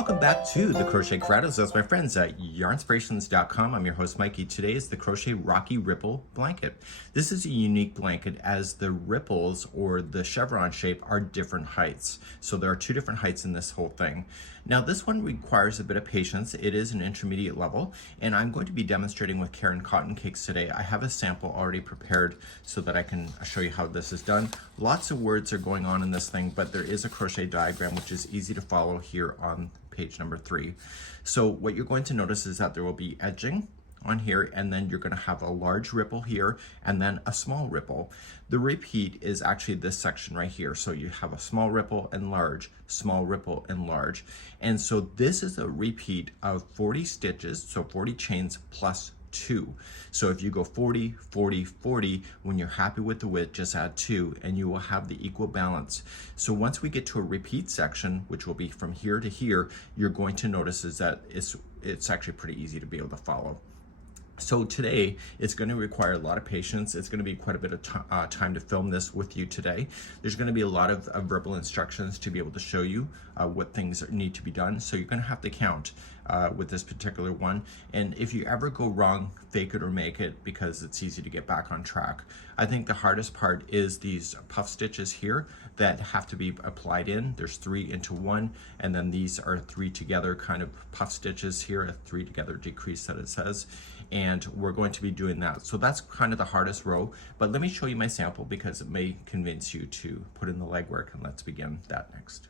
Welcome back to the Crochet Creatives. That's my friends at yarnspirations.com. I'm your host Mikey. Today is the Crochet Rocky Ripple blanket. This is a unique blanket as the ripples or the chevron shape are different heights. So there are two different heights in this whole thing. Now this one requires a bit of patience. It is an intermediate level and I'm going to be demonstrating with Caron cotton cakes today. I have a sample already prepared so that I can show you how this is done. Lots of words are going on in this thing, but there is a crochet diagram which is easy to follow here on page number 3. So what you're going to notice is that there will be edging on here, and then you're going to have a large ripple here and then a small ripple. The repeat is actually this section right here. So you have a small ripple and large, small ripple and large. And so this is a repeat of 40 stitches, so 40 chains plus 2. So if you go 40, 40, 40, when you're happy with the width, just add 2 and you will have the equal balance. So once we get to a repeat section, which will be from here to here, you're going to notice is that it's actually pretty easy to be able to follow. So today, it's going to require a lot of patience. It's going to be quite a bit of time to film this with you today. There's going to be a lot of verbal instructions to be able to show you what things need to be done. So you're going to have to count with this particular one. And if you ever go wrong, fake it or make it, because it's easy to get back on track. I think the hardest part is these puff stitches here that have to be applied in. There's 3 into 1, and then these are 3 together kind of puff stitches here, a 3 together decrease that it says. And we're going to be doing that. So that's kind of the hardest row, but let me show you my sample because it may convince you to put in the legwork, and let's begin that next.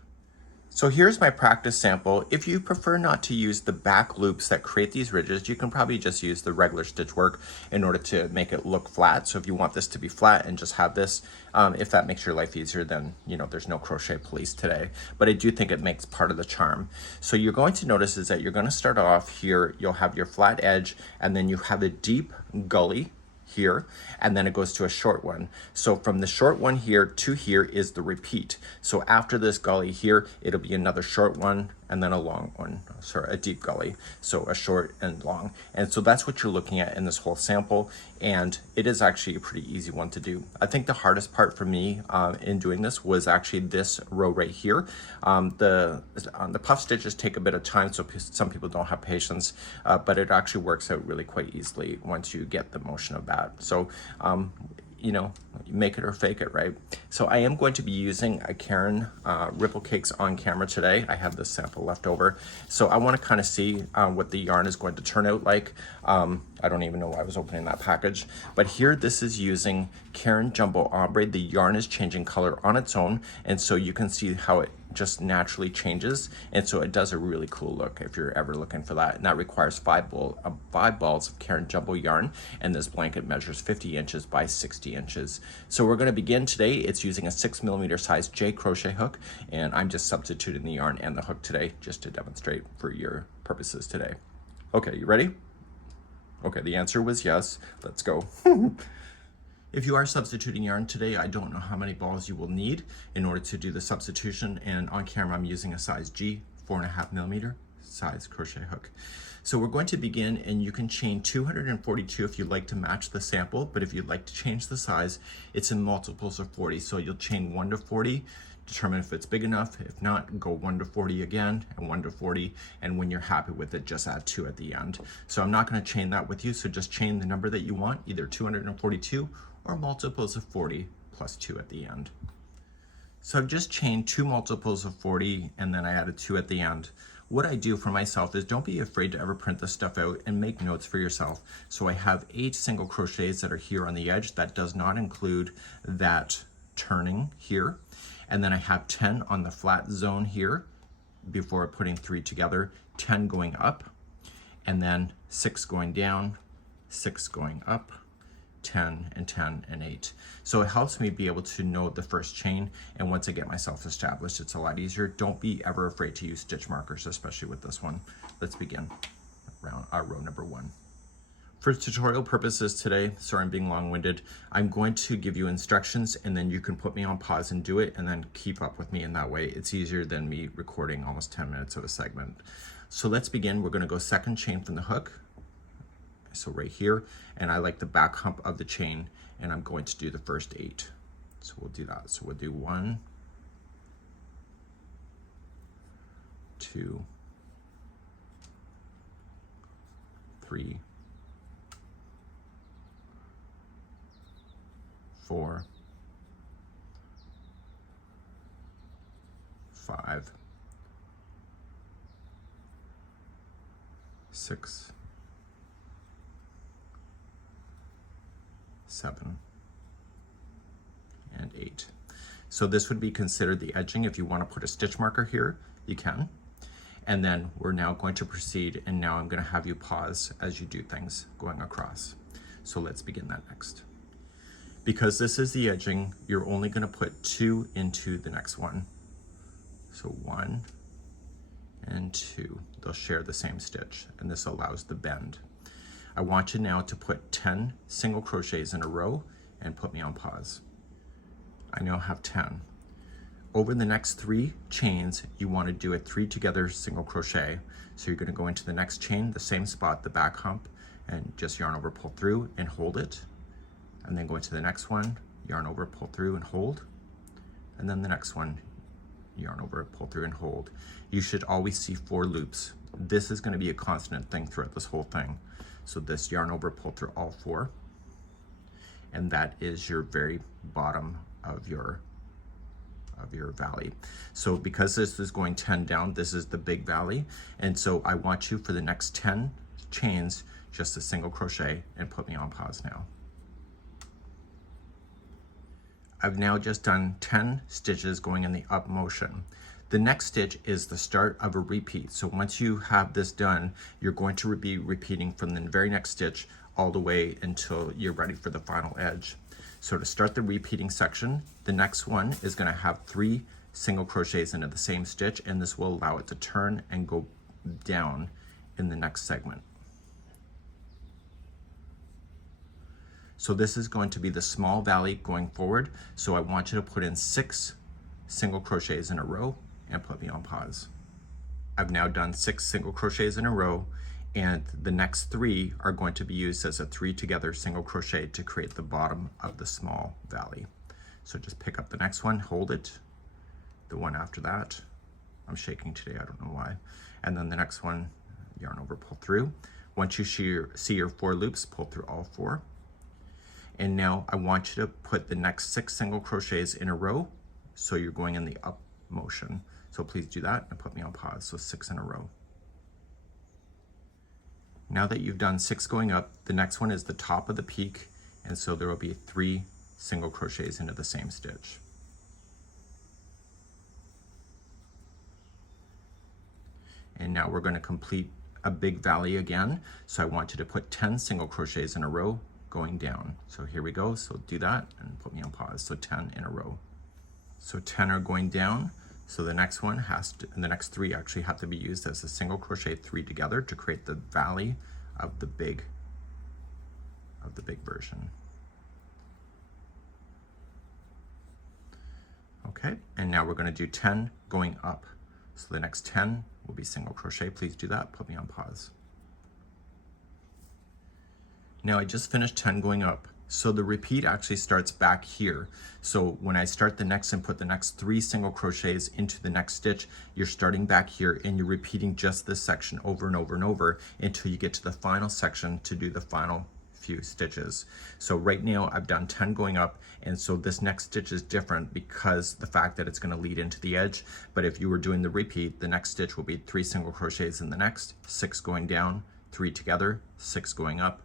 So here's my practice sample. If you prefer not to use the back loops that create these ridges, you can probably just use the regular stitch work in order to make it look flat. So if you want this to be flat and just have this, if that makes your life easier, then there's no crochet police today. But I do think it makes part of the charm. So you're going to notice is that you're going to start off here, you'll have your flat edge, and then you have a deep gully here, and then it goes to a short one. So from the short one here to here is the repeat. So after this gully here, it'll be another short one and then a long one, sorry, a deep gully. So a short and long. And so that's what you're looking at in this whole sample. And it is actually a pretty easy one to do. I think the hardest part for me in doing this was actually this row right here. The puff stitches take a bit of time, so some people don't have patience, but it actually works out really quite easily once you get the motion of that. So, make it or fake it, right? So I am going to be using a Caron Ripple Cakes on camera today. I have this sample left over. So I want to kind of see what the yarn is going to turn out like. I don't even know why I was opening that package. But here, this is using Caron Jumbo Ombre. The yarn is changing color on its own. And so you can see how it just naturally changes. And so it does a really cool look if you're ever looking for that. And that requires 5 balls of Caron Jumbo yarn. And this blanket measures 50 inches by 60 inches. So we're going to begin today. It's using a 6mm size J crochet hook. And I'm just substituting the yarn and the hook today just to demonstrate for your purposes today. Okay, you ready? Okay, the answer was yes. Let's go. If you are substituting yarn today, I don't know how many balls you will need in order to do the substitution. And on camera, I'm using a size G, 4.5mm size crochet hook. So we're going to begin, and you can chain 242 if you'd like to match the sample, but if you'd like to change the size, it's in multiples of 40. So you'll chain 1 to 40, determine if it's big enough. If not, go 1 to 40 again and 1 to 40. And when you're happy with it, just add 2 at the end. So I'm not going to chain that with you. So just chain the number that you want, either 242 or multiples of 40 plus 2 at the end. So I've just chained 2 multiples of 40 and then I added 2 at the end. What I do for myself is don't be afraid to ever print this stuff out and make notes for yourself. So I have 8 single crochets that are here on the edge. That does not include that turning here. And then I have 10 on the flat zone here before putting 3 together, 10 going up, and then 6 going down, 6 going up, 10 and 10 and 8. So it helps me be able to know the first chain, and once I get myself established, it's a lot easier. Don't be ever afraid to use stitch markers, especially with this one. Let's begin row number 1. For tutorial purposes today, sorry I'm being long-winded, I'm going to give you instructions and then you can put me on pause and do it and then keep up with me in that way. It's easier than me recording almost 10 minutes of a segment. So let's begin. We're going to go second chain from the hook. So right here, and I like the back hump of the chain, and I'm going to do the first 8. So we'll do that. So we'll do 1, 2, 3, 4, 5, 6, 7, and 8. So this would be considered the edging. If you want to put a stitch marker here, you can. And then we're now going to proceed, and now I'm going to have you pause as you do things going across. So let's begin that next. Because this is the edging, you're only going to put 2 into the next one. So 1 and 2, they'll share the same stitch, and this allows the bend. I want you now to put 10 single crochets in a row and put me on pause. I now have 10. Over the next 3 chains, you want to do a 3 together single crochet. So you're going to go into the next chain, the same spot, the back hump, and just yarn over, pull through, and hold it. And then go into the next one, yarn over, pull through, and hold. And then the next one, yarn over, pull through, and hold. You should always see 4 loops. This is going to be a constant thing throughout this whole thing. So this yarn over, pull through all 4. And that is your very bottom of your valley. So because this is going 10 down, this is the big valley. And so I want you for the next 10 chains, just a single crochet, and put me on pause now. I've now just done 10 stitches going in the up motion. The next stitch is the start of a repeat. So once you have this done, you're going to be repeating from the very next stitch all the way until you're ready for the final edge. So to start the repeating section, the next one is going to have 3 single crochets into the same stitch, and this will allow it to turn and go down in the next segment. So this is going to be the small valley going forward. So I want you to put in 6 single crochets in a row and put me on pause. I've now done 6 single crochets in a row, and the next 3 are going to be used as a 3 together single crochet to create the bottom of the small valley. So just pick up the next one, hold it, the one after that. I'm shaking today, I don't know why. And then the next one, yarn over, pull through. Once you see your 4 loops, pull through all 4. And now I want you to put the next 6 single crochets in a row, so you're going in the up motion. So please do that and put me on pause. So 6 in a row. Now that you've done 6 going up, the next one is the top of the peak, and so there will be 3 single crochets into the same stitch. And now we're going to complete a big valley again. So I want you to put 10 single crochets in a row going down. So here we go. So do that and put me on pause. So 10 in a row. So 10 are going down. So the next one has to, and the next 3 actually have to be used as a single crochet 3 together to create the valley of the big version. Okay, and now we're going to do 10 going up. So the next 10 will be single crochet. Please do that. Put me on pause. Now I just finished 10 going up. So the repeat actually starts back here. So when I start the next and put the next 3 single crochets into the next stitch, you're starting back here and you're repeating just this section over and over and over until you get to the final section to do the final few stitches. So right now I've done 10 going up, and so this next stitch is different because the fact that it's going to lead into the edge. But if you were doing the repeat, the next stitch will be 3 single crochets in the next, 6 going down, 3 together, 6 going up,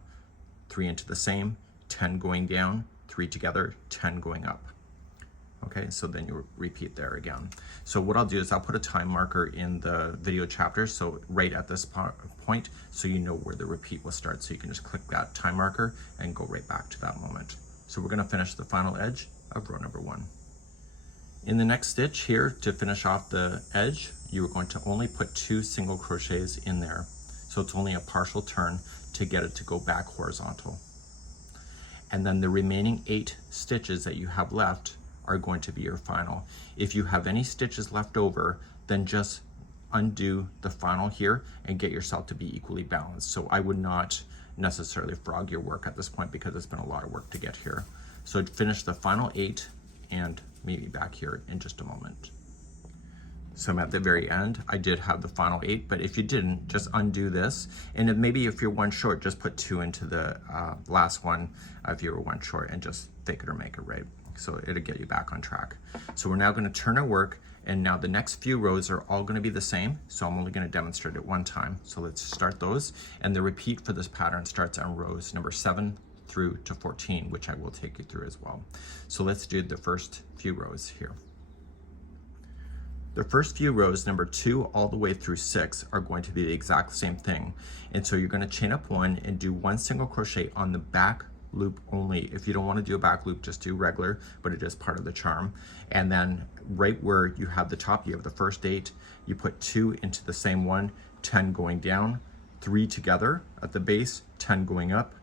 3 into the same, 10 going down, 3 together, 10 going up. Okay, so then you repeat there again. So what I'll do is I'll put a time marker in the video chapter, so right at this point, so you know where the repeat will start. So you can just click that time marker and go right back to that moment. So we're going to finish the final edge of row number 1. In the next stitch here, to finish off the edge, you are going to only put 2 single crochets in there. So it's only a partial turn to get it to go back horizontal. And then the remaining 8 stitches that you have left are going to be your final. If you have any stitches left over, then just undo the final here and get yourself to be equally balanced. So I would not necessarily frog your work at this point because it's been a lot of work to get here. So finish the final 8 and meet me back here in just a moment. So I'm at the very end. I did have the final 8, but if you didn't, just undo this. And then maybe if you're 1 short, just put 2 into the last one if you were 1 short, and just fake it or make it right. So it'll get you back on track. So we're now gonna turn our work, and now the next few rows are all gonna be the same. So I'm only gonna demonstrate it 1 time. So let's start those. And the repeat for this pattern starts on rows number 7 through to 14, which I will take you through as well. So let's do the first few rows here. The first few rows, number 2 all the way through 6, are going to be the exact same thing. And so you're going to chain up 1 and do 1 single crochet on the back loop only. If you don't want to do a back loop, just do regular, but it is part of the charm. And then right where you have the top, you have the first 8, you put 2 into the same one, 10 going down, 3 together at the base, 10 going up,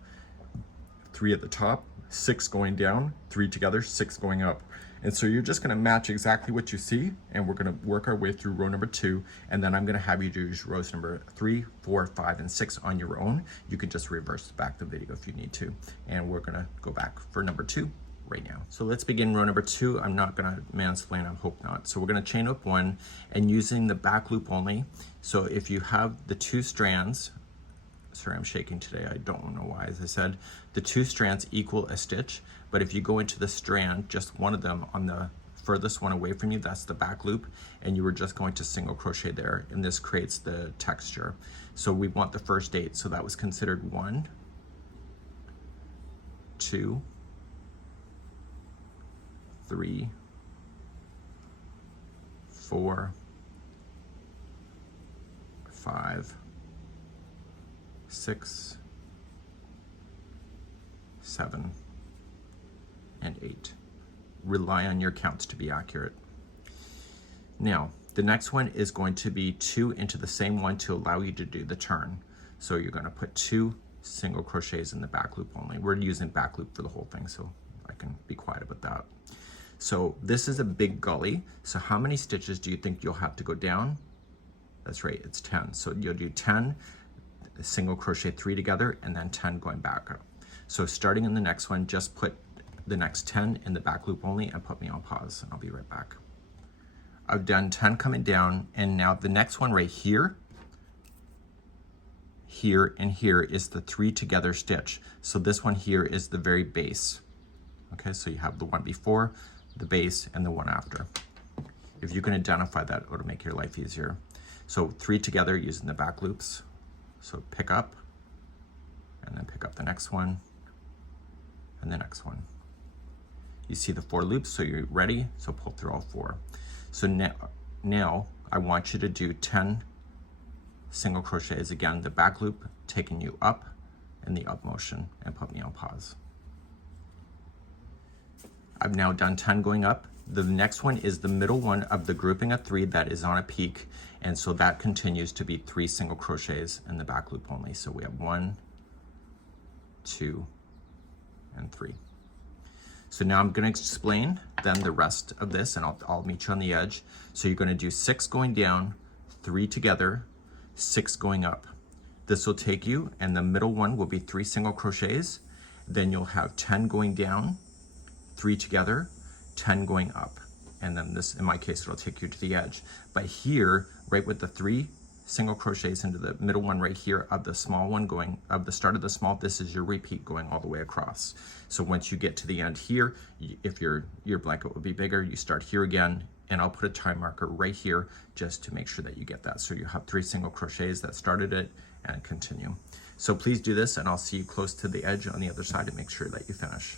3 at the top, 6 going down, 3 together, 6 going up. And so you're just gonna match exactly what you see, and we're gonna work our way through row number 2, and then I'm gonna have you do rows number 3, 4, 5, and 6 on your own. You can just reverse back the video if you need to. And we're gonna go back for number 2 right now. So let's begin row number 2. I'm not gonna mansplain, I hope not. So we're gonna chain up 1 and using the back loop only. So if you have the 2 strands, sorry, I'm shaking today, I don't know why, as I said, the 2 strands equal a stitch, but if you go into the strand, just one of them on the furthest one away from you, that's the back loop, and you were just going to single crochet there, and this creates the texture. So we want the first 8, so that was considered 1, 2, 3, 4, 5, 6, 7, and 8. Rely on your counts to be accurate. Now, the next one is going to be 2 into the same one to allow you to do the turn. So you're going to put 2 single crochets in the back loop only. We're using back loop for the whole thing, so I can be quiet about that. So this is a big gully. So how many stitches do you think you'll have to go down? That's right, it's 10. So you'll do 10, single crochet 3 together, and then 10 going back up. So starting in the next one, just put the next 10 in the back loop only and put me on pause, and I'll be right back. I've done 10 coming down, and now the next one right here, here, and here is the 3 together stitch. So this one here is the very base. Okay, so you have the one before, the base, and the one after. If you can identify that, it'll make your life easier. So 3 together using the back loops. So pick up, and then pick up the next one, and the next one. You see the 4 loops, so you're ready, so pull through all 4. So now I want you to do 10 single crochets, again, the back loop taking you up in the up motion, and put me on pause. I've now done 10 going up. The next one is the middle one of the grouping of 3 that is on a peak, and so that continues to be 3 single crochets in the back loop only. So we have 1, 2, and 3. So now I'm going to explain then the rest of this, and I'll meet you on the edge. So you're going to do 6 going down, 3 together, 6 going up. This will take you, and the middle one will be 3 single crochets. Then you'll have 10 going down, 3 together, 10 going up. And then this, in my case, it'll take you to the edge. But here, right with the 3 single crochets into the middle one right here of the small one going, of the start of the small, this is your repeat going all the way across. So once you get to the end here, if your blanket would be bigger, you start here again, and I'll put a time marker right here just to make sure that you get that. So you have 3 single crochets that started it and continue. So please do this, and I'll see you close to the edge on the other side to make sure that you finish.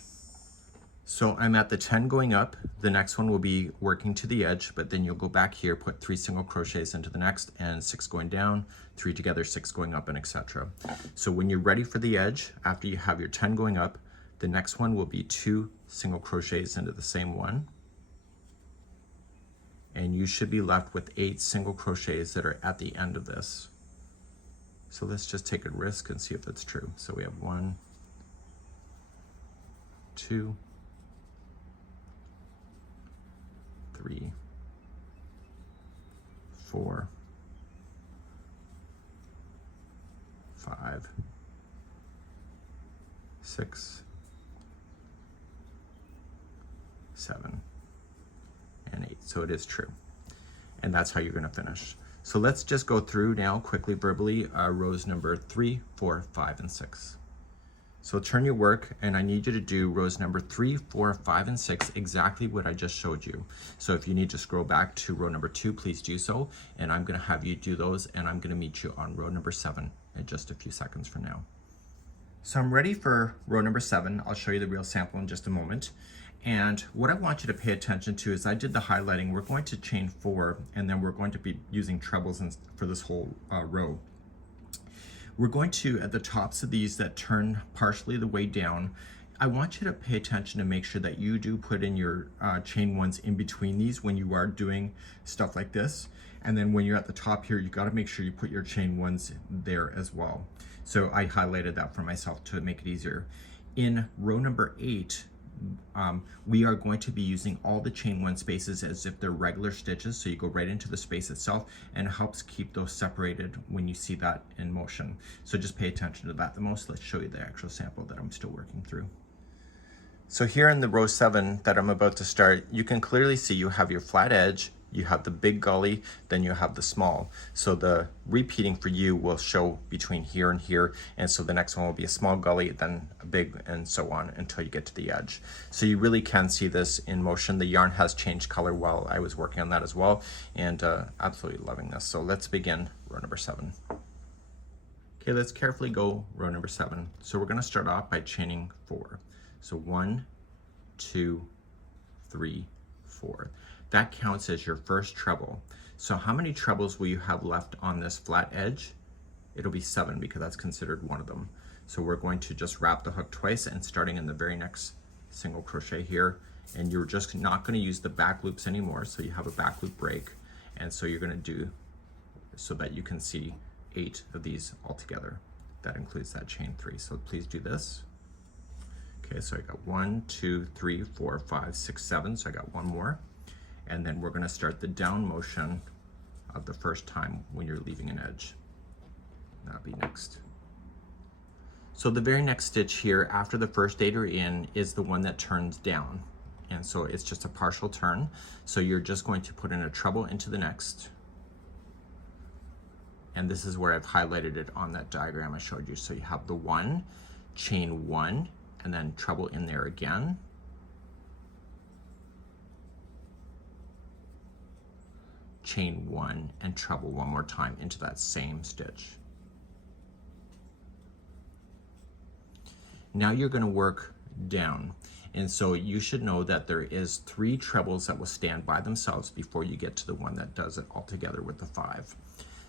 So I'm at the 10 going up. The next one will be working to the edge, but then you'll go back here, put 3 single crochets into the next, and 6 going down, 3 together, 6 going up, and etc. So when you're ready for the edge, after you have your 10 going up, the next one will be 2 single crochets into the same one. And you should be left with 8 single crochets that are at the end of this. So let's just take a risk and see if that's true. So we have 1, 2, 3, 4, 5, 6, 7, and 8. So it is true. and that's how you're going to finish. So let's just go through now quickly verbally rows number 3, 4, 5, and 6. So turn your work, and I need you to do rows number 3, 4, 5, and 6, exactly what I just showed you. So if you need to scroll back to row number 2, please do so, and I'm going to have you do those, and I'm going to meet you on row number 7 in just a few seconds from now. So I'm ready for row number 7. I'll show you the real sample in just a moment. And what I want you to pay attention to is I did the highlighting. We're going to chain 4, and then we're going to be using trebles for this whole row. We're going to, at the tops of these that turn partially the way down, I want you to pay attention to make sure that you do put in your chain 1s in between these when you are doing stuff like this. And then when you're at the top here, you got to make sure you put your chain 1s there as well. So I highlighted that for myself to make it easier. In row number 8, we are going to be using all the chain 1 spaces as if they're regular stitches, so you go right into the space itself, and it helps keep those separated when you see that in motion. So just pay attention to that the most. Let's show you the actual sample that I'm still working through. So here in the row 7 that I'm about to start, you can clearly see you have your flat edge, you have the big gully, then you have the small. So the repeating for you will show between here and here, and so the next one will be a small gully, then a big, and so on until you get to the edge. So you really can see this in motion. The yarn has changed color while I was working on that as well, and absolutely loving this. So let's begin row number 7. Okay, let's carefully go row number 7. So we're going to start off by chaining 4. So 1, 2, 3, 4. That counts as your first treble. So how many trebles will you have left on this flat edge? It'll be 7 because that's considered one of them. So we're going to just wrap the hook twice, and starting in the very next single crochet here, and you're just not going to use the back loops anymore, so you have a back loop break, and so you're going to do so that you can see 8 of these all together. That includes that chain 3. So please do this. Okay, so I got 1, 2, 3, 4, 5, 6, 7. So I got one more. And then we're going to start the down motion of the first time when you're leaving an edge. That'll be next. So the very next stitch here after the first 8 are in is the one that turns down. And so it's just a partial turn. So you're just going to put in a treble into the next. And this is where I've highlighted it on that diagram I showed you. So you have the 1, chain 1, and then treble in there again. Chain 1 and treble one more time into that same stitch. Now you're going to work down, and so you should know that there is 3 trebles that will stand by themselves before you get to the one that does it all together with the 5.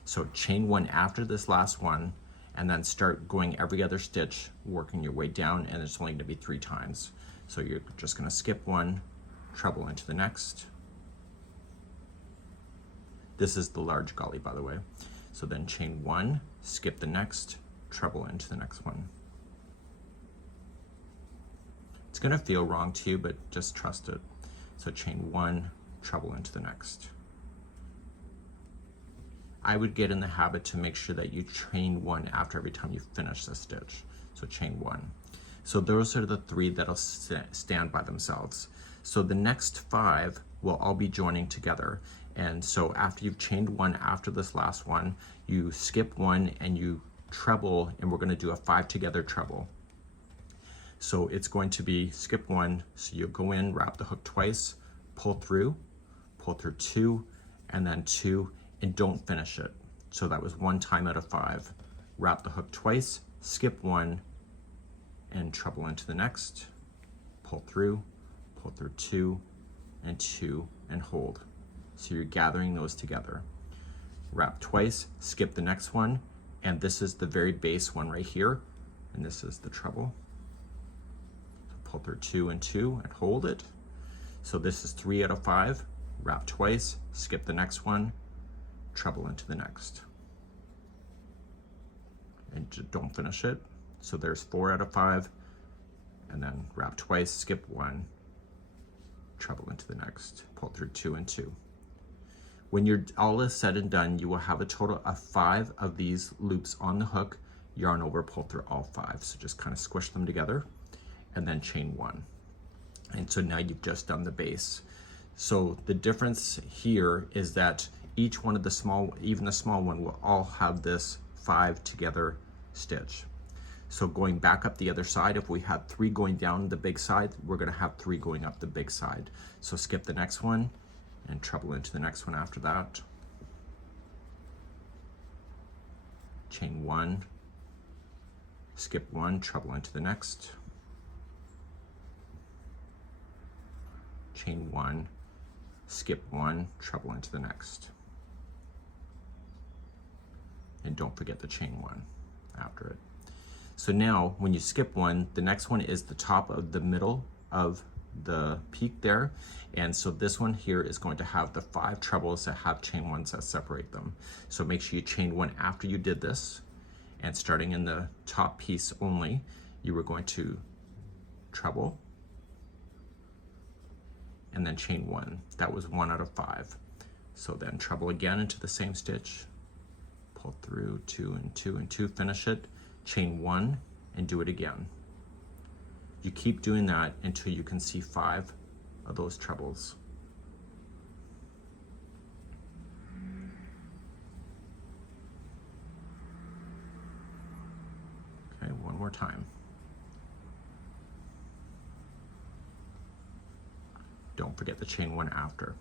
So chain 1 after this last one, and then start going every other stitch, working your way down, and it's only going to be 3 times. So you're just going to skip 1, treble into the next. This is the large gully, by the way. So then chain 1, skip the next, treble into the next one. It's gonna feel wrong to you, but just trust it. So chain 1, treble into the next. I would get in the habit to make sure that you chain 1 after every time you finish the stitch. So chain 1. So those are the 3 that'll stand by themselves. So the next 5 will all be joining together. And so after you've chained 1 after this last one, you skip 1 and you treble, and we're going to do a 5 together treble. So it's going to be skip 1, so you'll go in, wrap the hook twice, pull through 2, and then 2, and don't finish it. So that was 1 time out of 5. Wrap the hook twice, skip 1, and treble into the next, pull through 2, and 2, and hold. So you're gathering those together. Wrap twice, skip the next one, and this is the very base one right here, and this is the treble. So pull through 2 and 2 and hold it. So this is 3 out of 5. Wrap twice, skip the next one, treble into the next. And don't finish it. So there's 4 out of 5, and then wrap twice, skip 1, treble into the next, pull through 2 and 2. When you're all is said and done, you will have a total of 5 of these loops on the hook, yarn over, pull through all 5. So just kind of squish them together and then chain 1. And so now you've just done the base. So the difference here is that each one of the small, even the small one, will all have this 5 together stitch. So going back up the other side, if we had 3 going down the big side, we're going to have 3 going up the big side. So skip the next one and treble into the next one after that. Chain 1, skip 1, treble into the next. Chain 1, skip 1, treble into the next. And don't forget the chain 1 after it. So now when you skip one, the next one is the top of the middle of the peak there. And so this one here is going to have the 5 trebles that have chain 1s that separate them. So make sure you chain 1 after you did this. And starting in the top piece only, you were going to treble and then chain 1. That was 1 out of 5. So then treble again into the same stitch, pull through 2 and 2 and 2, finish it, chain 1 and do it again. You keep doing that until you can see 5 of those trebles. Okay, one more time. Don't forget the chain 1 after.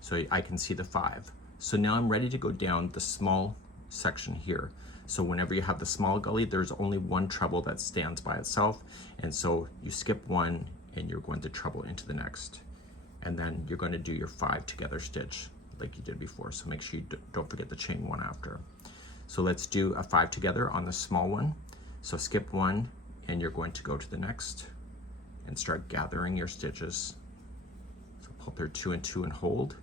So I can see the 5. So now I'm ready to go down the small section here. So whenever you have the small gully, there's only 1 treble that stands by itself. And so you skip 1 and you're going to treble into the next. And then you're going to do your 5 together stitch like you did before. So make sure you don't forget the chain 1 after. So let's do a 5 together on the small one. So skip 1 and you're going to go to the next and start gathering your stitches. So pull through 2 and 2 and hold.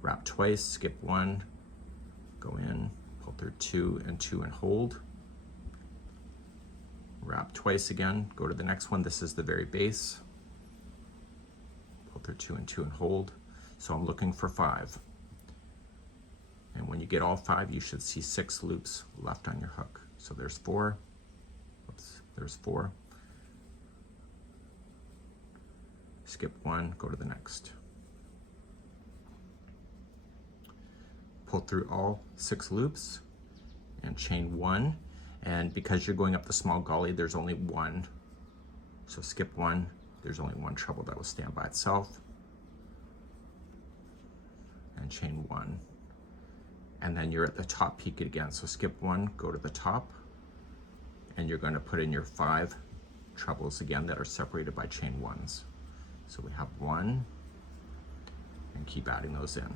Wrap twice, skip 1, go in, pull through 2 and 2 and hold. Wrap twice again, go to the next one. This is the very base. Pull through 2 and 2 and hold. So I'm looking for 5. And when you get all 5, you should see 6 loops left on your hook. So there's 4. Oops, there's 4. Skip 1, go to the next. Pull through all 6 loops and chain 1. And because you're going up the small gully, there's only 1. So skip 1, there's only 1 treble that will stand by itself. And chain 1. And then you're at the top peak again. So skip 1, go to the top, and you're going to put in your 5 trebles again that are separated by chain 1s. So we have 1, and keep adding those in.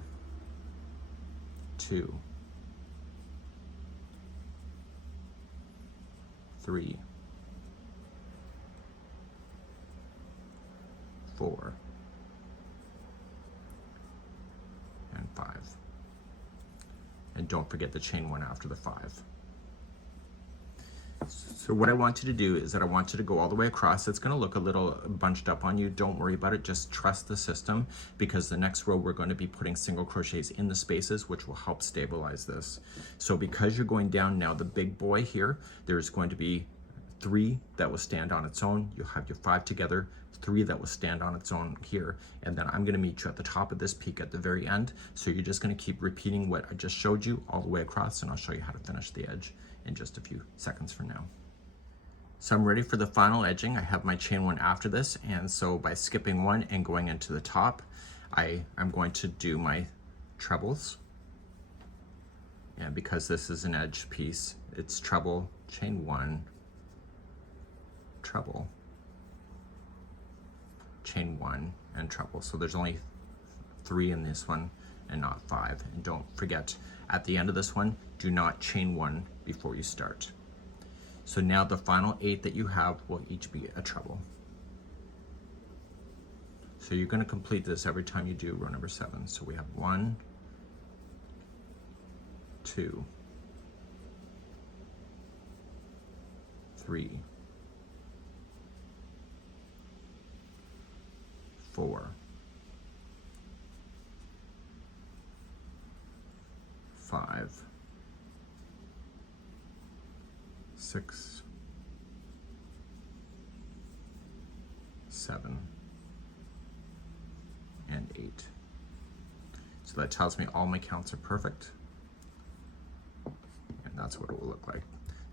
2, 3, 4, and 5. And don't forget the chain 1 after the 5. So what I want you to do is that I want you to go all the way across. It's going to look a little bunched up on you. Don't worry about it. Just trust the system, because the next row we're going to be putting single crochets in the spaces, which will help stabilize this. So because you're going down now the big boy here, there's going to be 3 that will stand on its own. You'll have your 5 together, 3 that will stand on its own here, and then I'm going to meet you at the top of this peak at the very end. So you're just going to keep repeating what I just showed you all the way across, and I'll show you how to finish the edge in just a few seconds from now. So I'm ready for the final edging. I have my chain 1 after this, and so by skipping 1 and going into the top, I'm going to do my trebles. And because this is an edge piece, it's treble, chain 1, treble, chain 1, and treble. So there's only 3 in this one and not 5. And don't forget, at the end of this one, do not chain 1 before you start. So now the final 8 that you have will each be a treble. So you're going to complete this every time you do row number 7. So we have 1, 2, 3, 4, 5, 6, 7, and 8. So that tells me all my counts are perfect. And that's what it will look like.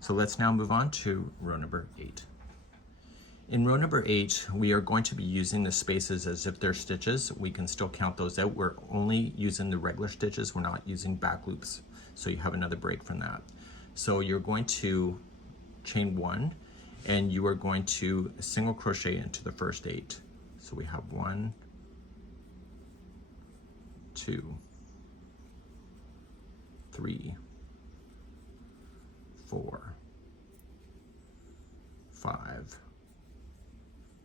So let's now move on to row number 8. In row number 8, we are going to be using the spaces as if they're stitches. We can still count those out. We're only using the regular stitches. We're not using back loops. So you have another break from that. So you're going to chain 1, and you are going to single crochet into the first 8. So we have 1, 2, 3, 4, 5,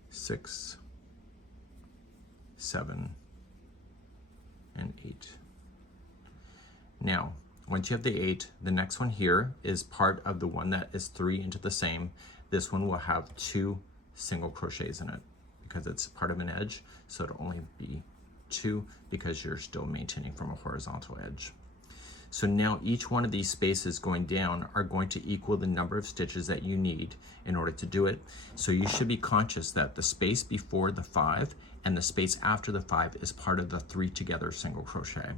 6, 7, and 8. Now, once you have the 8, the next one here is part of the one that is 3 into the same. This one will have 2 single crochets in it because it's part of an edge, so it'll only be 2 because you're still maintaining from a horizontal edge. So now each one of these spaces going down are going to equal the number of stitches that you need in order to do it. So you should be conscious that the space before the 5 and the space after the 5 is part of the 3 together single crochet.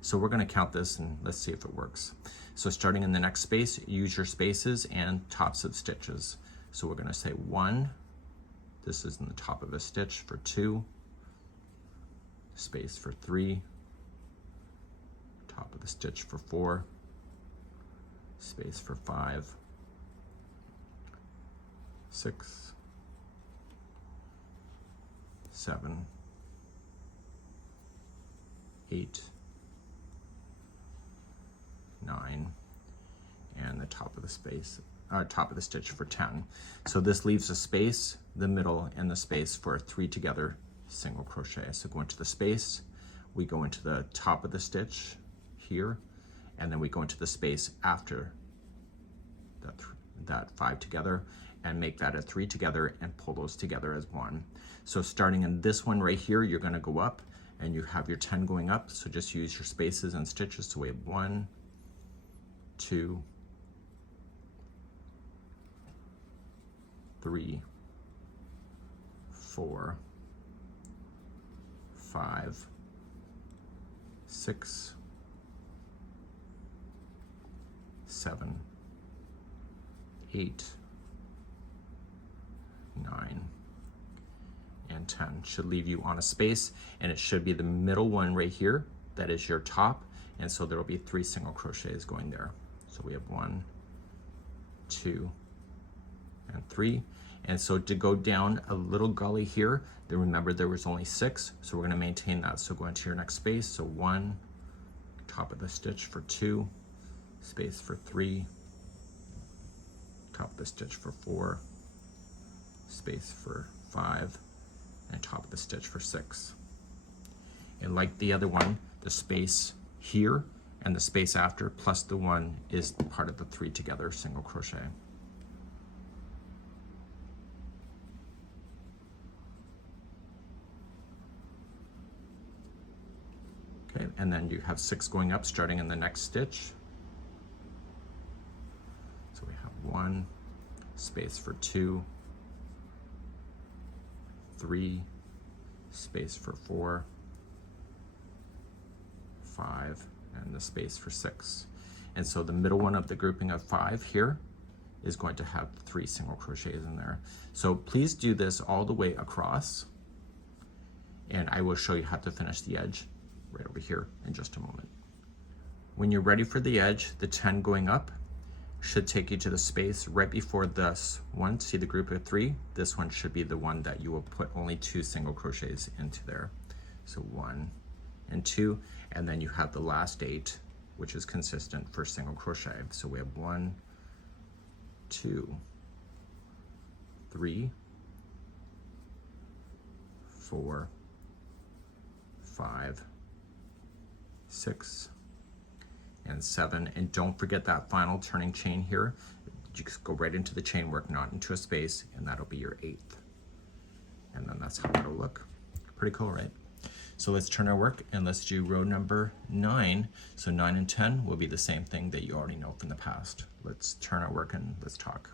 So we're going to count this and let's see if it works. So starting in the next space, use your spaces and tops of stitches. So we're going to say 1, this is in the top of a stitch for 2, space for 3, top of the stitch for 4, space for 5, 6, 7, 8, 9, and the top of the space, top of the stitch for 10. So this leaves a space, the middle, and the space for a 3 together single crochet. So go into the space, we go into the top of the stitch here, and then we go into the space after that 5 together and make that a 3 together and pull those together as 1. So starting in this one right here, you're going to go up and you have your 10 going up, so just use your spaces and stitches. So we have 1, 2, 3, 4, 5, 6, 7, 8, 9, and 10. Should leave you on a space, and it should be the middle one right here that is your top, and so there will be 3 single crochets going there. So we have 1, 2, and 3. And so to go down a little gully here, then remember there was only 6, so we're going to maintain that. So go into your next space. So 1, top of the stitch for 2, space for 3, top of the stitch for 4, space for 5, and top of the stitch for 6. And like the other one, the space here and the space after plus the 1 is part of the 3 together single crochet. Okay, and then you have 6 going up starting in the next stitch. So we have 1, space for 2, 3, space for 4, 5, and the space for 6. And so the middle one of the grouping of 5 here is going to have 3 single crochets in there. So please do this all the way across, and I will show you how to finish the edge right over here in just a moment. When you're ready for the edge, the 10 going up should take you to the space right before this one. See the group of 3? This one should be the one that you will put only 2 single crochets into there. So 1 and 2, and then you have the last 8, which is consistent for single crochet. So we have 1, 2, 3, 4, 5, 6, and 7. And don't forget that final turning chain here. You just go right into the chain work, not into a space, and that'll be your 8th. And then that's how it'll look. Pretty cool, right? So let's turn our work and let's do row number 9. So 9 and 10 will be the same thing that you already know from the past. Let's turn our work and let's talk.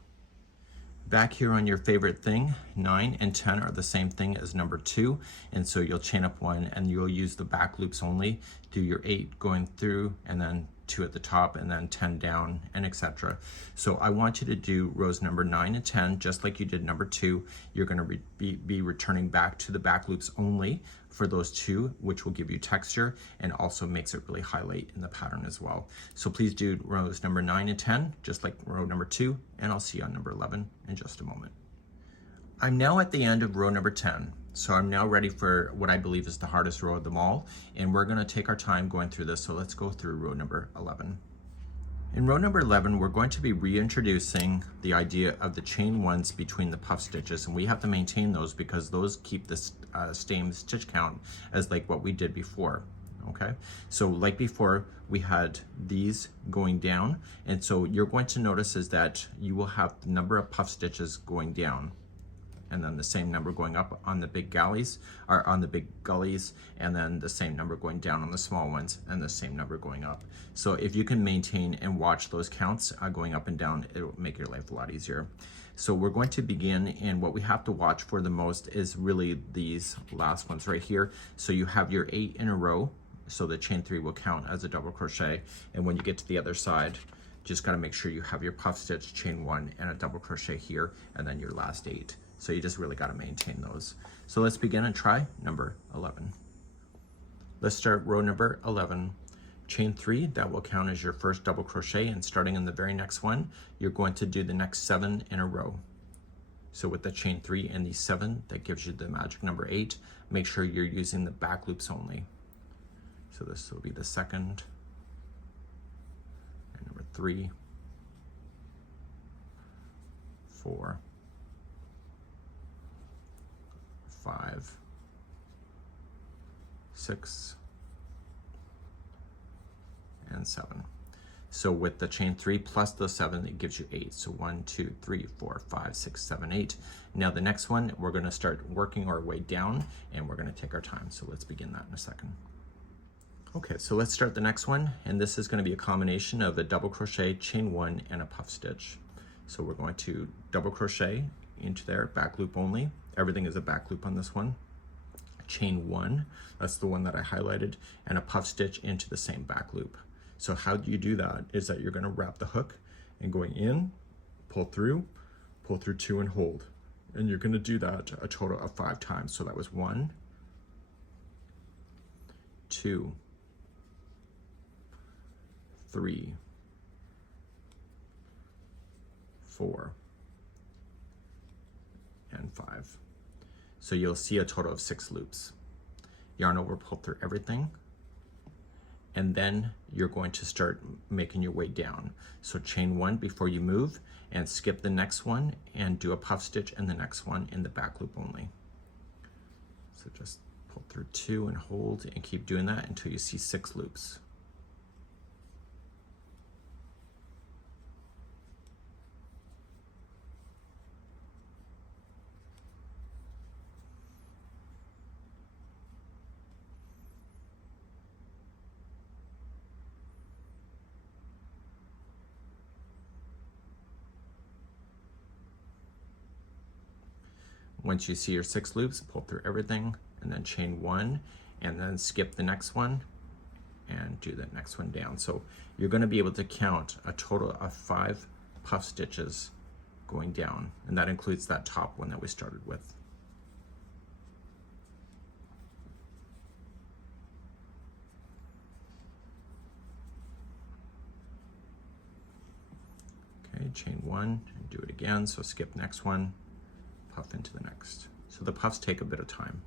Back here on your favorite thing, 9 and 10 are the same thing as number 2, and so you'll chain up 1 and you'll use the back loops only, do your 8 going through and then 2 at the top and then 10 down and etc. So I want you to do rows number 9 and 10 just like you did number 2. You're going to be returning back to the back loops only for those 2, which will give you texture and also makes it really highlight in the pattern as well. So please do rows number 9 and 10 just like row number 2, and I'll see you on number 11 in just a moment. I'm now at the end of row number 10. So I'm now ready for what I believe is the hardest row of them all, and we're going to take our time going through this. So let's go through row number 11. In row number 11, we're going to be reintroducing the idea of the chain ones between the puff stitches, and we have to maintain those because those keep the same stitch count as like what we did before. Okay, so like before, we had these going down, and so you're going to notice is that you will have the number of puff stitches going down, and then the same number going up on the big galleys, or on the big gullies, and then the same number going down on the small ones, and the same number going up. So if you can maintain and watch those counts going up and down, it will make your life a lot easier. So we're going to begin, and what we have to watch for the most is really these last ones right here. So you have your 8 in a row, so the chain 3 will count as a double crochet, and when you get to the other side, just got to make sure you have your puff stitch, chain 1, and a double crochet here, and then your last 8. So you just really got to maintain those. So let's begin and try number 11. Let's start row number 11. Chain 3, that will count as your first double crochet, and starting in the very next one, you're going to do the next 7 in a row. So with the chain 3 and the 7, that gives you the magic number 8. Make sure you're using the back loops only. So this will be the second, and number 3, 4, 5, 6, and 7. So with the chain 3 plus the 7, it gives you 8. So 1, 2, 3, 4, 5, 6, 7, 8. Now the next one, we're going to start working our way down, and we're going to take our time. So let's begin that in a second. Okay, so let's start the next one, and this is going to be a combination of a double crochet, chain 1, and a puff stitch. So we're going to double crochet into there, back loop only. Everything is a back loop on this one. Chain 1, that's the one that I highlighted, and a puff stitch into the same back loop. So how do you do that is that you're going to wrap the hook and going in, pull through 2 and hold. And you're going to do that a total of 5 times. So that was 1, 2, 3, 4, and 5. So you'll see a total of 6 loops. Yarn over, pull through everything, and then you're going to start making your way down. So chain 1 before you move, and skip the next one and do a puff stitch in the next one in the back loop only. So just pull through 2 and hold, and keep doing that until you see 6 loops. Once you see your 6 loops, pull through everything, and then chain 1, and then skip the next one, and do the next one down. So you're going to be able to count a total of 5 puff stitches going down, and that includes that top one that we started with. Okay, chain 1, and do it again, so skip next one, puff into the next. So the puffs take a bit of time.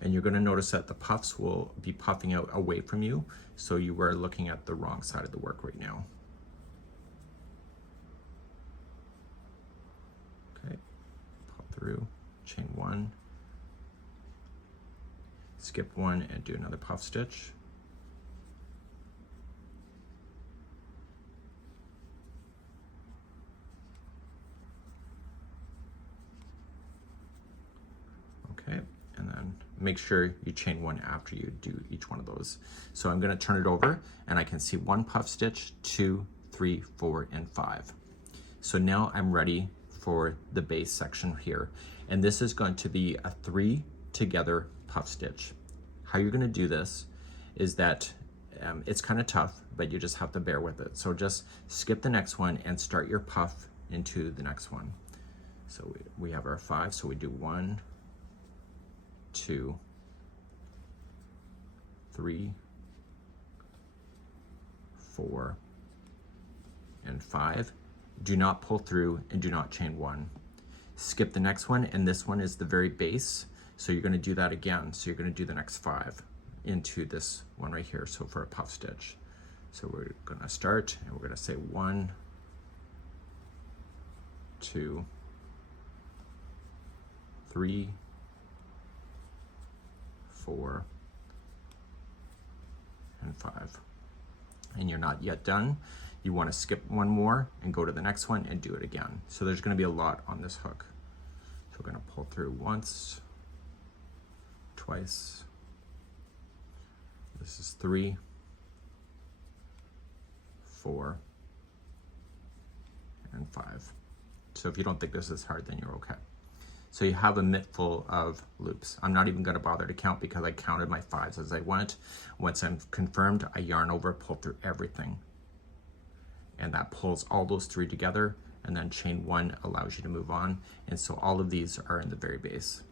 And you're going to notice that the puffs will be puffing out away from you, so you are looking at the wrong side of the work right now. Okay, puff through, chain 1, skip 1, and do another puff stitch. Okay, and then make sure you chain 1 after you do each one of those. So I'm going to turn it over, and I can see 1 puff stitch, 2, 3, 4, and 5. So now I'm ready for the base section here. And this is going to be a 3 together puff stitch. How you're going to do this is that it's kind of tough, but you just have to bear with it. So just skip the next one and start your puff into the next one. So we have our 5, so we do 1, 2, 3, 4, and 5. Do not pull through and do not chain 1. Skip the next one, and this one is the very base, so you're going to do that again. So you're going to do the next 5 into this one right here, so for a puff stitch. So we're going to start, and we're going to say 1, 2, 3, 4, and 5. And you're not yet done. You want to skip one more and go to the next one and do it again. So there's going to be a lot on this hook. So we're going to pull through once, twice. This is 3, 4, and 5. So if you don't think this is hard, then you're okay. So you have a mitt full of loops. I'm not even going to bother to count because I counted my 5s as I went. Once I'm confirmed, I yarn over, pull through everything. And that pulls all those 3 together, and then chain 1 allows you to move on. And so all of these are in the very base.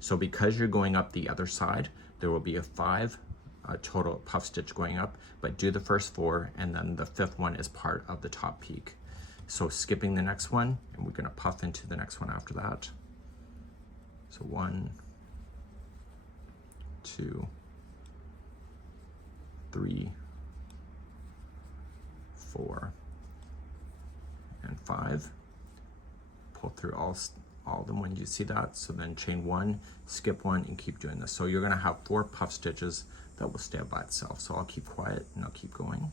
So because you're going up the other side, there will be a 5 total puff stitch going up, but do the first 4, and then the 5th one is part of the top peak. So skipping the next one, and we're going to puff into the next one after that. So 1, 2, 3, 4, and 5. Pull through all of them when you see that. So then chain 1, skip 1, and keep doing this. So you're going to have 4 puff stitches that will stand by itself. So I'll keep quiet and I'll keep going.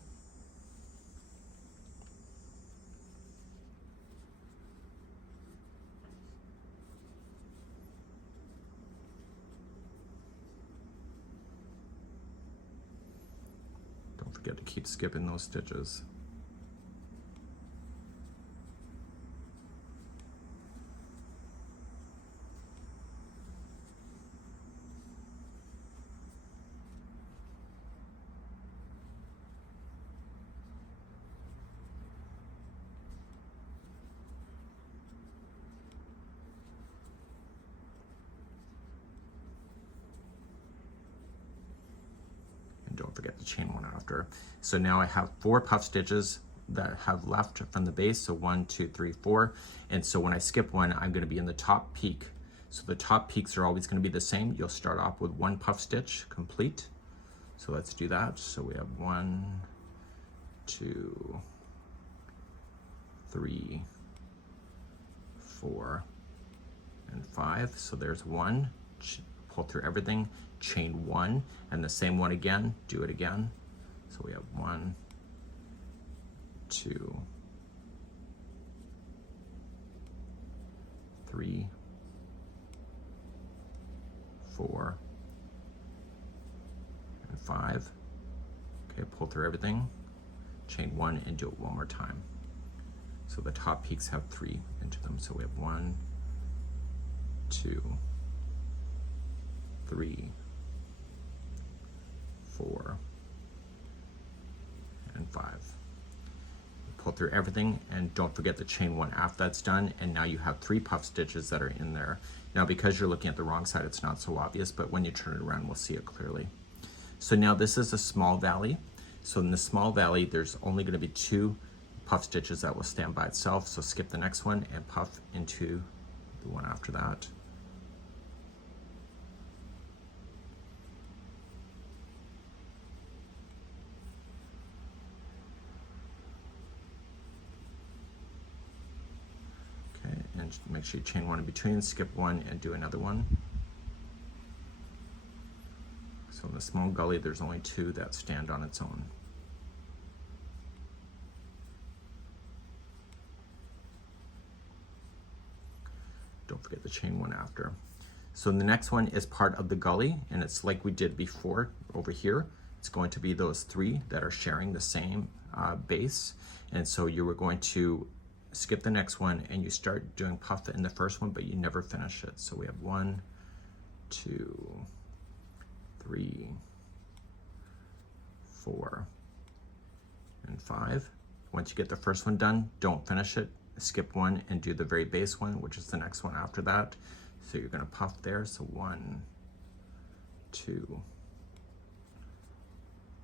Don't forget to keep skipping those stitches. Don't forget to chain 1 after. So now I have 4 puff stitches that have left from the base. So 1, 2, 3, 4. And so when I skip 1, I'm going to be in the top peak. So the top peaks are always going to be the same. You'll start off with 1 puff stitch complete. So let's do that. So we have 1, 2, 3, 4, and 5. So there's 1. Pull through everything, chain 1, and the same one again, do it again. So we have 1, 2, 3, 4, and 5. Okay, pull through everything, chain 1, and do it one more time. So the top peaks have 3 into them. So we have 1, 2, 3, 4, and 5. Pull through everything, and don't forget to chain 1 after that's done, and now you have 3 puff stitches that are in there. Now because you're looking at the wrong side, it's not so obvious, but when you turn it around, we'll see it clearly. So now this is a small valley. So in the small valley, there's only going to be 2 puff stitches that will stand by itself. So skip the next one and puff into the one after that. And make sure you chain 1 in between, skip 1, and do another one. So in the small gully, there's only 2 that stand on its own. Don't forget to chain 1 after. So the next one is part of the gully, and it's like we did before over here. It's going to be those 3 that are sharing the same base. And so you were going to skip the next one, and you start doing puff in the first one, but you never finish it. So we have 1, 2, 3, 4, and 5. Once you get the first one done, don't finish it. Skip one and do the very base one, which is the next one after that. So you're going to puff there. So 1, 2,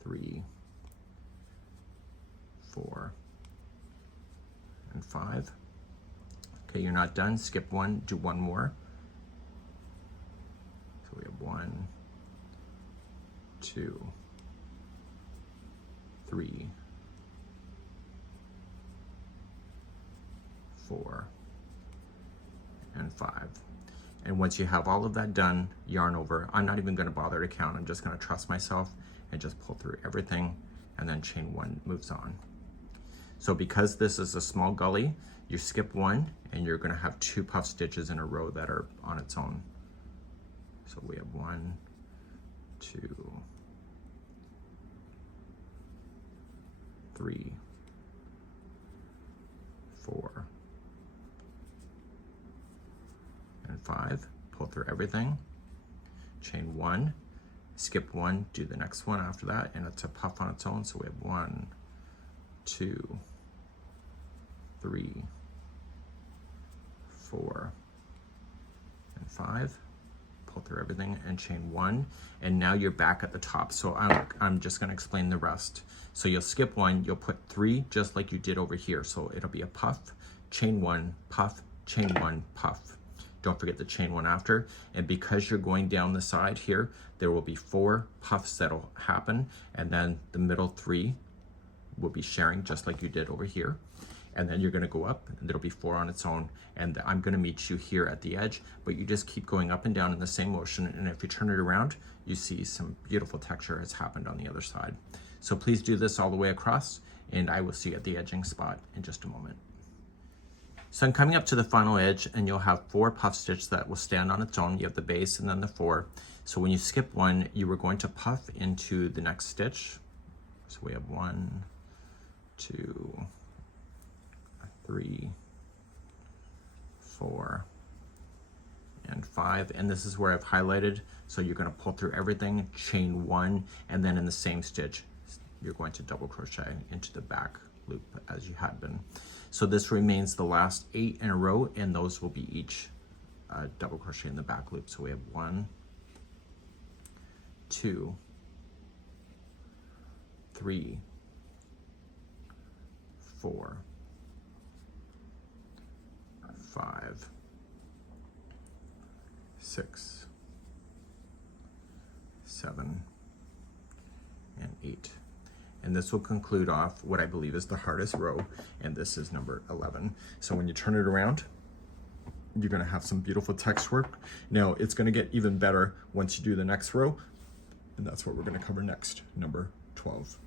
3, 4, and 5. Okay, you're not done. Skip one, do one more. So we have 1, 2, 3, 4, and 5. And once you have all of that done, yarn over. I'm not even going to bother to count. I'm just going to trust myself and just pull through everything, and then chain 1 moves on. So because this is a small gully, you skip one and you're going to have 2 puff stitches in a row that are on its own. So we have 1, 2, 3, 4, and 5. Pull through everything, chain 1, skip 1, do the next one after that, and it's a puff on its own. So we have 1, 2, 3, 4, and 5. Pull through everything and chain 1, and now you're back at the top. So I'm just going to explain the rest. So you'll skip 1, you'll put 3 just like you did over here. So it'll be a puff, chain 1, puff, chain 1, puff. Don't forget the chain 1 after. And because you're going down the side here, there will be 4 puffs that'll happen, and then the middle 3 will be sharing just like you did over here. And then you're going to go up, and there'll be 4 on its own, and I'm going to meet you here at the edge, but you just keep going up and down in the same motion, and if you turn it around, you see some beautiful texture has happened on the other side. So please do this all the way across, and I will see you at the edging spot in just a moment. So I'm coming up to the final edge, and you'll have 4 puff stitches that will stand on its own. You have the base and then the 4. So when you skip 1, you were going to puff into the next stitch. So we have 1, 2, 3, 4, and 5, and this is where I've highlighted. So you're going to pull through everything, chain 1, and then in the same stitch you're going to double crochet into the back loop as you had been. So this remains the last 8 in a row, and those will be each double crochet in the back loop. So we have 1, 2, 3, 4, 5, 6, 7, and 8. And this will conclude off what I believe is the hardest row, and this is number 11. So when you turn it around, you're going to have some beautiful text work. Now it's going to get even better once you do the next row, and that's what we're going to cover next, number 12.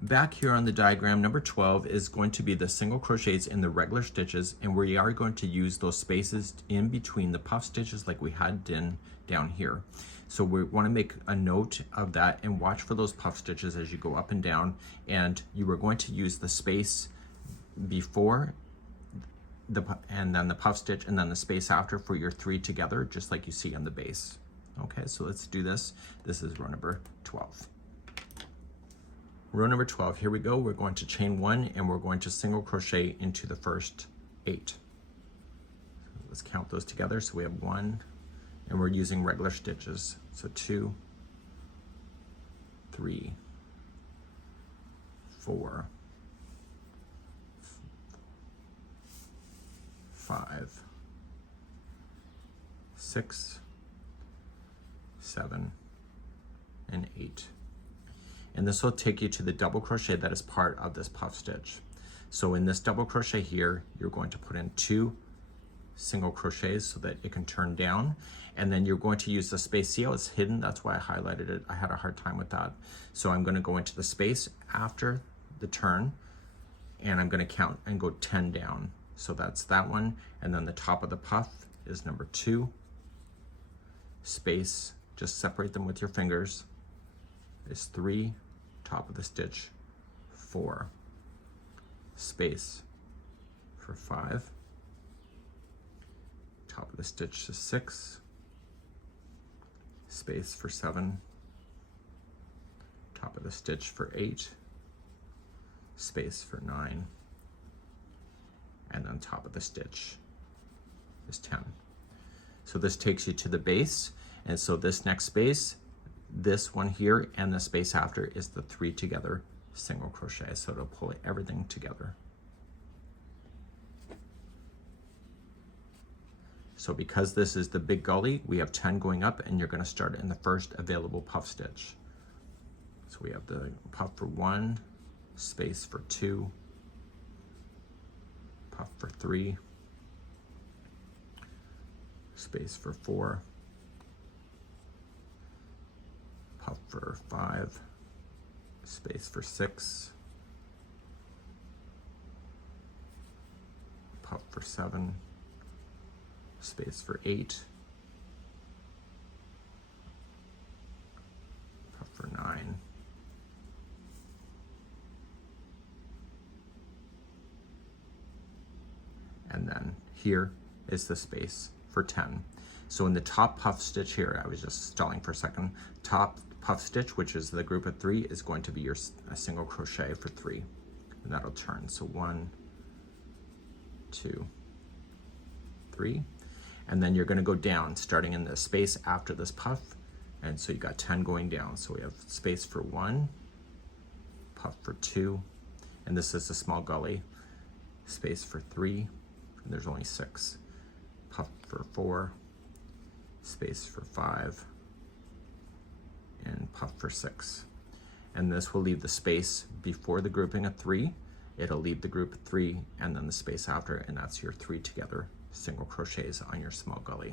Back here on the diagram, number 12 is going to be the single crochets in the regular stitches, and we are going to use those spaces in between the puff stitches like we had down here. So we want to make a note of that and watch for those puff stitches as you go up and down, and you are going to use the space before and then the puff stitch and then the space after for your 3 together, just like you see on the base. Okay, so let's do this. This is row number 12. Row number 12, here we go. We're going to chain 1 and we're going to single crochet into the first 8. So let's count those together. So we have 1, and we're using regular stitches. So 2, 3, 4, 5, 6, 7, and 8. And this will take you to the double crochet that is part of this puff stitch. So in this double crochet here, you're going to put in 2 single crochets so that it can turn down, and then you're going to use the space. See how it's hidden? That's why I highlighted it. I had a hard time with that. So I'm going to go into the space after the turn, and I'm going to count and go 10 down. So that's that one, and then the top of the puff is number 2, space, just separate them with your fingers, is 3, top of the stitch, 4, space, for 5, top of the stitch to 6, space for 7, top of the stitch for 8, space for 9, and then top of the stitch is 10. So this takes you to the base, and so this next space, this one here, and the space after is the 3 together single crochet, so it'll pull everything together. So because this is the big gully, we have 10 going up, and you're going to start in the first available puff stitch. So we have the puff for 1, space for 2, puff for 3, space for 4, puff for 5, space for 6, puff for 7, space for 8, puff for 9, and then here is the space for 10. So in the top puff stitch here, I was just stalling for a second, top puff stitch, which is the group of 3, is going to be your single crochet for 3, and that'll turn. So 1, 2, 3, and then you're going to go down starting in the space after this puff, and so you got 10 going down. So we have space for 1, puff for 2, and this is a small gully, space for 3, and there's only 6, puff for 4, space for 5, and puff for 6. And this will leave the space before the grouping of 3, it'll leave the group of 3, and then the space after, and that's your 3 together single crochets on your small gully.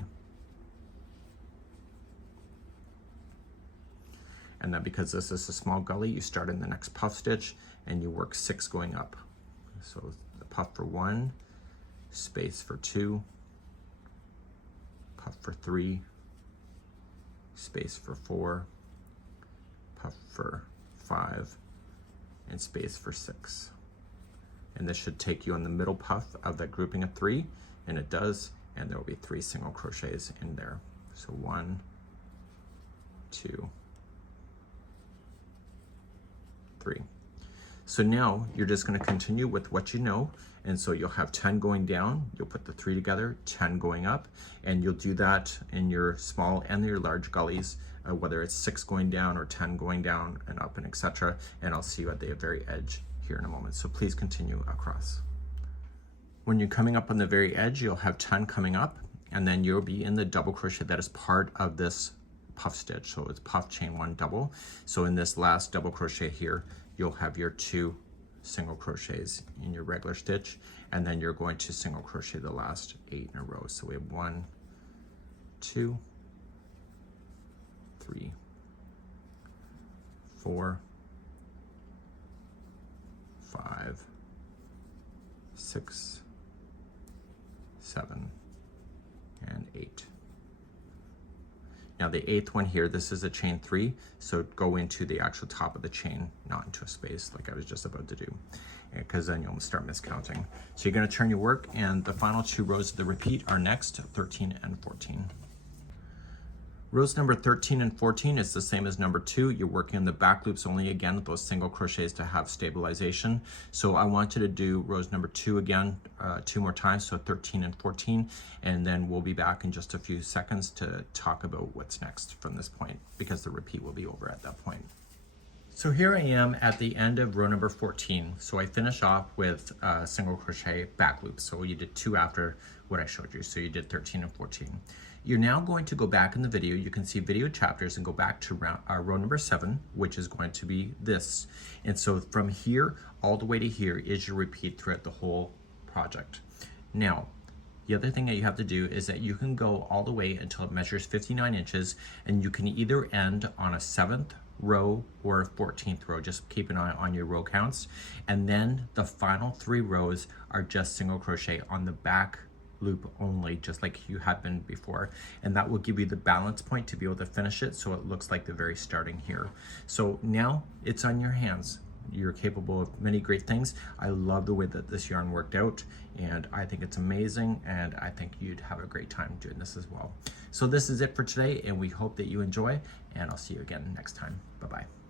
And then because this is a small gully, you start in the next puff stitch and you work 6 going up. So the puff for 1, space for 2, puff for 3, space for 4, puff for 5, and space for 6. And this should take you on the middle puff of that grouping of 3, and it does, and there will be 3 single crochets in there. So 1, 2, 3. So now you're just going to continue with what you know, and so you'll have 10 going down, you'll put the 3 together, 10 going up, and you'll do that in your small and your large gullies, whether it's 6 going down or 10 going down and up and etc. And I'll see you at the very edge here in a moment. So please continue across. When you're coming up on the very edge, you'll have 10 coming up, and then you'll be in the double crochet that is part of this puff stitch. So it's puff, chain 1, double. So in this last double crochet here, you'll have your 2 single crochets in your regular stitch, and then you're going to single crochet the last 8 in a row. So we have 1, 2, 3, 4, 5, 6, 7, and 8. Now the 8th one here, this is a chain 3, so go into the actual top of the chain, not into a space like I was just about to do, because then you'll start miscounting. So you're going to turn your work, and the final 2 rows of the repeat are next, 13 and 14. Rows number 13 and 14 is the same as number 2. You're working on the back loops only again with those single crochets to have stabilization. So I want you to do rows number 2 again, 2 more times, so 13 and 14, and then we'll be back in just a few seconds to talk about what's next from this point, because the repeat will be over at that point. So here I am at the end of row number 14. So I finish off with single crochet back loops. So you did 2 after what I showed you. So you did 13 and 14. You're now going to go back in the video. You can see video chapters and go back to row number 7, which is going to be this. And so from here all the way to here is your repeat throughout the whole project. Now, the other thing that you have to do is that you can go all the way until it measures 59 inches, and you can either end on a 7th row or a 14th row. Just keep an eye on your row counts. And then the final 3 rows are just single crochet on the back loop only, just like you had been before, and that will give you the balance point to be able to finish it so it looks like the very starting here. So now it's on your hands. you're capable of many great things. I love the way that this yarn worked out, and I think it's amazing, and I think you'd have a great time doing this as well. So this is it for today, and we hope that you enjoy, and I'll see you again next time. Bye-bye.